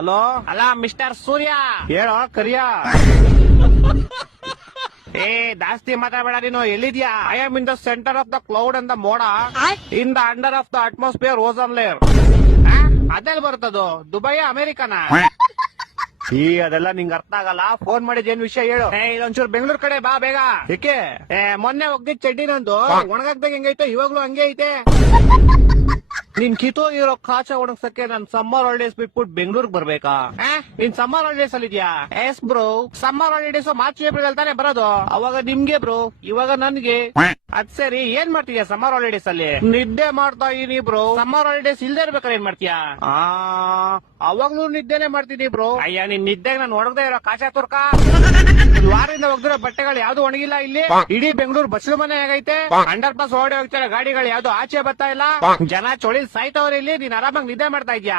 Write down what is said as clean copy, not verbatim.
Hello ಅಲ್ಲ mister ಸೂರ್ಯ. ಹೇಳೋ ಕರಿಯ. ಏ ಜಾಸ್ತಿ ಮಾತಾಡಬೇಡ ನೀನು. ಎಲ್ಲಿದ್ಯಾ? I am in the centre of the cloud and the ಮೋಡ in the under of the atmosphere ozone layer. ಅದೆಲ್ಲ ಬರ್ತದು? ದುಬೈ ಅಮೆರಿಕನ? ಅದೆಲ್ಲ ನಿಂಗ್ ಅರ್ಥ ಆಗಲ್ಲ. ಫೋನ್ ಮಾಡಿದ್ ಏನ್ ವಿಷಯ ಹೇಳು. ಇದೊಂಚೂರು ಬೆಂಗಳೂರು ಕಡೆ ಬಾ ಬೇಗ. ಏಕೆ? ಮೊನ್ನೆ ಒಗ್ದಿದ್ ಚಡ್ಡಿ ನಂದು ಒಣಗಾಕ್ದಾಗ ಹೆಂಗೈತೆ ಇವಾಗ್ಲೂ ಹಂಗೆ ಐತೆ. ನಿನ್ ಕಿತ್ತೋಗಿರೋ ಕಾಚ ಒಣಗ್ಸಕ್ಕೆ ನಾನ್ ಸಮ್ಮರ್ ಹಾಲಿಡೇಸ್ ಬಿಟ್ಬಿಟ್ಟು ಬೆಂಗಳೂರಿಗೆ ಬರ್ಬೇಕಾ? ನೀನ್ ಸಮ್ಮರ್ ಹಾಲಿಡೇಸ್ ಅಲ್ಲಿ ಇದ್ಯಾ? S bro. Summer holidays March April ಅಲ್ಲಿ ತಾನೇ ಬರೋದು. ಅವಾಗ ನಿಮ್ಗೆ ಬ್ರೋ, ಇವಾಗ ನನ್ಗೆ. ಅದ್ ಸರಿ, ಏನ್ ಮಾಡ್ತೀಯ ಸಮ್ಮರ್ ಹಾಲಿಡೇಸ್ ಅಲ್ಲಿ? ನಿದ್ದೆ ಮಾಡ್ತಾ ಇದೀನಿ ಬ್ರೋ. ಸಮ್ಮರ್ ಹಾಲಿಡೇಸ್ ಇಲ್ದೇ ಇರ್ಬೇಕಾದ್ರೆ ಏನ್ ಮಾಡ್ತೀಯಾ? ಅವಾಗ್ಲೂ ನಿದ್ದೆನೆ ಮಾಡ್ತೀನಿ ಬ್ರೋ. ಅಯ್ಯ, ನಿನ್ ನಿದ್ದೆಗೆ ನಾನು ಒಣಗದೆ ಇರೋ ಕಾಚ ತುರ್ಕ. ವಾರದಿಂದ ಒಗ್ದಿರೋ ಬಟ್ಟೆಗಳು ಯಾವ್ದು ಒಣಗಿಲ್ಲ ಇಲ್ಲಿ. ಇಡೀ ಬೆಂಗಳೂರು ಬಸ್ಲು ಮನೆ ಆಗೈತೆ. ಅಂಡರ್ ಪಾಸ್ ಓಡಿ ಹೋಗ್ತಾರೆ ಗಾಡಿಗಳು, ಯಾವ್ದು ಆಚೆ ಬರ್ತಾ ಇಲ್ಲ. ಜನ ಚೊಳಿ ಸಾಯ್ತವ್ರೆ ಇಲ್ಲಿ. ನೀನ್ ಆರಾಮಾಗಿ ನಿದ್ದೆ ಮಾಡ್ತಾ ಇದ್ಯಾ?